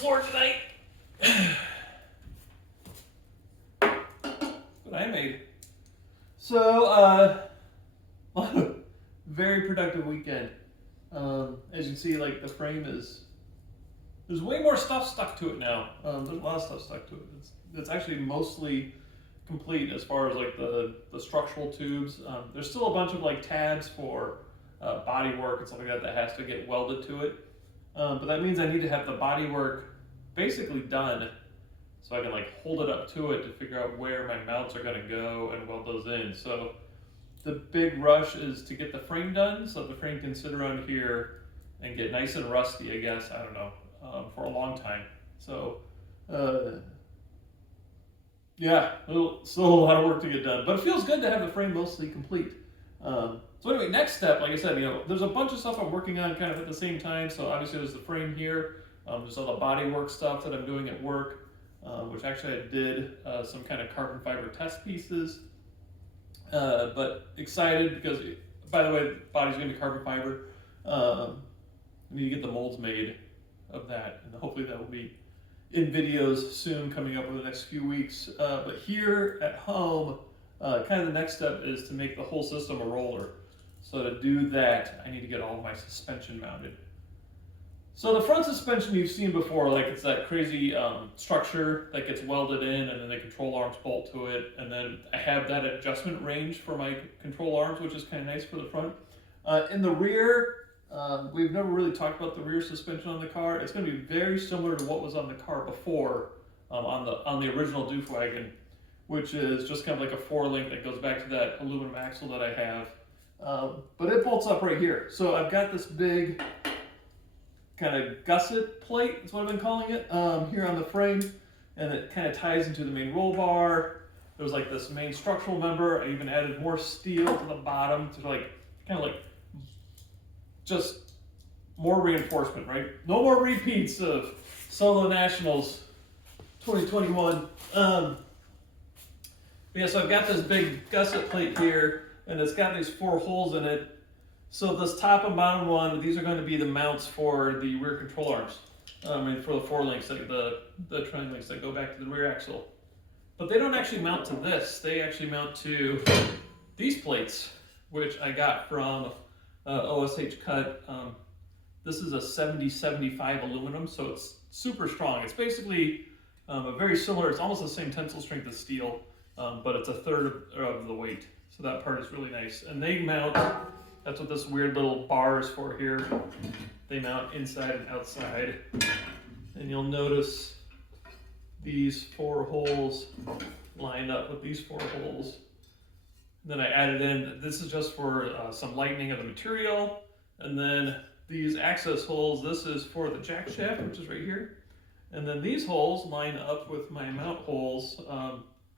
floor tonight. But I made. So, very productive weekend. As you can see, like the frame is, there's way more stuff stuck to it now. There's a lot of stuff stuck to it. It's actually mostly complete as far as like the structural tubes. There's still a bunch of like tabs for body work and stuff like that that has to get welded to it. But that means I need to have the body work basically done so I can like hold it up to it to figure out where my mounts are gonna go and weld those in. So the big rush is to get the frame done so the frame can sit around here and get nice and rusty, I guess, I don't know, for a long time. So yeah, still a lot of work to get done, but it feels good to have the frame mostly complete. So anyway, next step, like I said, there's a bunch of stuff I'm working on kind of at the same time. So obviously there's the frame here. There's all the body work stuff that I'm doing at work, which actually I did some kind of carbon fiber test pieces. But excited because, by the way, the body's going to be carbon fiber. I need to get the molds made of that, and hopefully that will be in videos soon coming up over the next few weeks. But here at home, kind of the next step is to make the whole system a roller. So to do that, I need to get all of my suspension mounted. So the front suspension you've seen before, like it's that crazy structure that gets welded in and then the control arms bolt to it. And then I have that adjustment range for my control arms, which is kind of nice for the front. In the rear, we've never really talked about the rear suspension on the car. It's going to be very similar to what was on the car before on the original Doofwagon, which is just kind of like a 4-link that goes back to that aluminum axle that I have. But it bolts up right here. So I've got this big kind of gusset plate, is what I've been calling it, here on the frame, and it kind of ties into the main roll bar. There's like this main structural member. I even added more steel to the bottom to like, kind of like, just more reinforcement, right? No more repeats of Solo Nationals 2021. Yeah, so I've got this big gusset plate here, and it's got these 4 holes in it. So this top and bottom one, these are going to be the mounts for the rear control arms. And for the 4 links, like the trailing links that go back to the rear axle. But they don't actually mount to this. They actually mount to these plates, which I got from OSH Cut. This is a 70-75 aluminum, so it's super strong. It's basically a very similar, it's almost the same tensile strength as steel, but it's a third of the weight. So that part is really nice. And they mount, that's what this weird little bar is for here. They mount inside and outside. And you'll notice these 4 holes line up with these 4 holes. And then I added in, this is just for some lightening of the material. And then these access holes, this is for the jack shaft, which is right here. And then these holes line up with my mount holes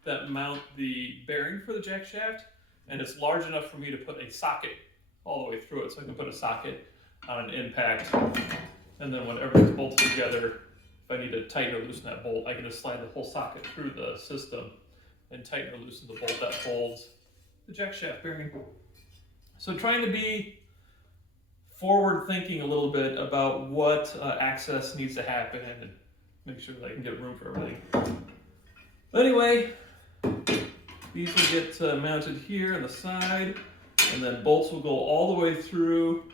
that mount the bearing for the jack shaft. And it's large enough for me to put a socket all the way through it. So I can put a socket on an impact. And then when everything's bolted together, if I need to tighten or loosen that bolt, I can just slide the whole socket through the system and tighten or loosen the bolt that holds the jack shaft bearing. So trying to be forward thinking a little bit about what access needs to happen and make sure that I can get room for everything. But anyway, these will get mounted here on the side, and then bolts will go all the way through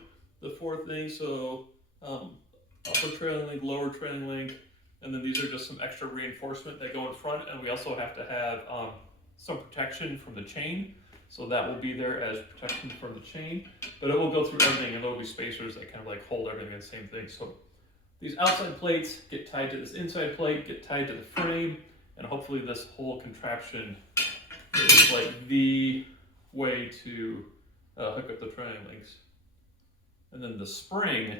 the 4 things. So upper trailing link, lower trailing link, and then these are just some extra reinforcement that go in front, and we also have to have some protection from the chain. So that will be there as protection from the chain, but it will go through everything, and there will be spacers that kind of like hold everything in the same thing. So these outside plates get tied to this inside plate, get tied to the frame, and hopefully this whole contraption is like the way to hook up the trailing links. And then the spring's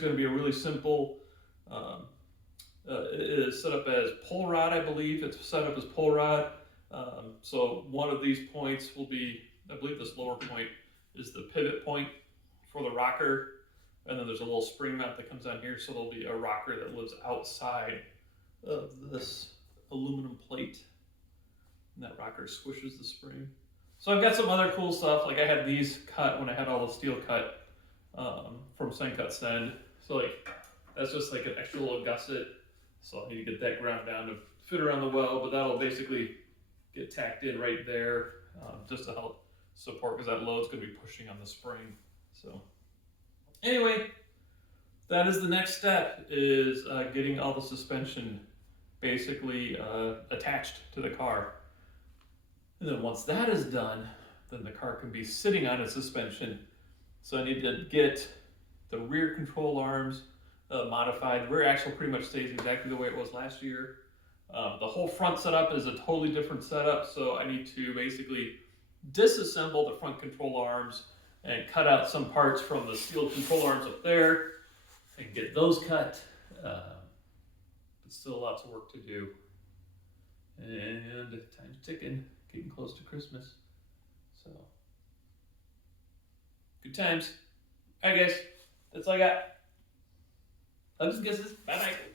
going to be a really simple, it is set up as pull rod, I believe. It's set up as pull rod. So one of these points will be, I believe this lower point is the pivot point for the rocker. And then there's a little spring mount that comes on here. So there'll be a rocker that lives outside of this aluminum plate. And that rocker squishes the spring. So I've got some other cool stuff. Like I had these cut when I had all the steel cut from Send Cut Send. So like That's just like an extra little gusset. So I need to get that ground down to fit around the well, but that'll basically get tacked in right there, just to help support, because that load's gonna be pushing on the spring. So anyway, that is the next step, is getting all the suspension basically attached to the car. And then once that is done, then the car can be sitting on its suspension. So I need to get the rear control arms modified. Rear axle pretty much stays exactly the way it was last year. The whole front setup is a totally different setup, so I need to basically disassemble the front control arms and cut out some parts from the steel control arms up there and get those cut. But still lots of work to do. And time's ticking, getting close to Christmas. So, good times. All right, guys, that's all I got. Love and kisses. Bye-bye.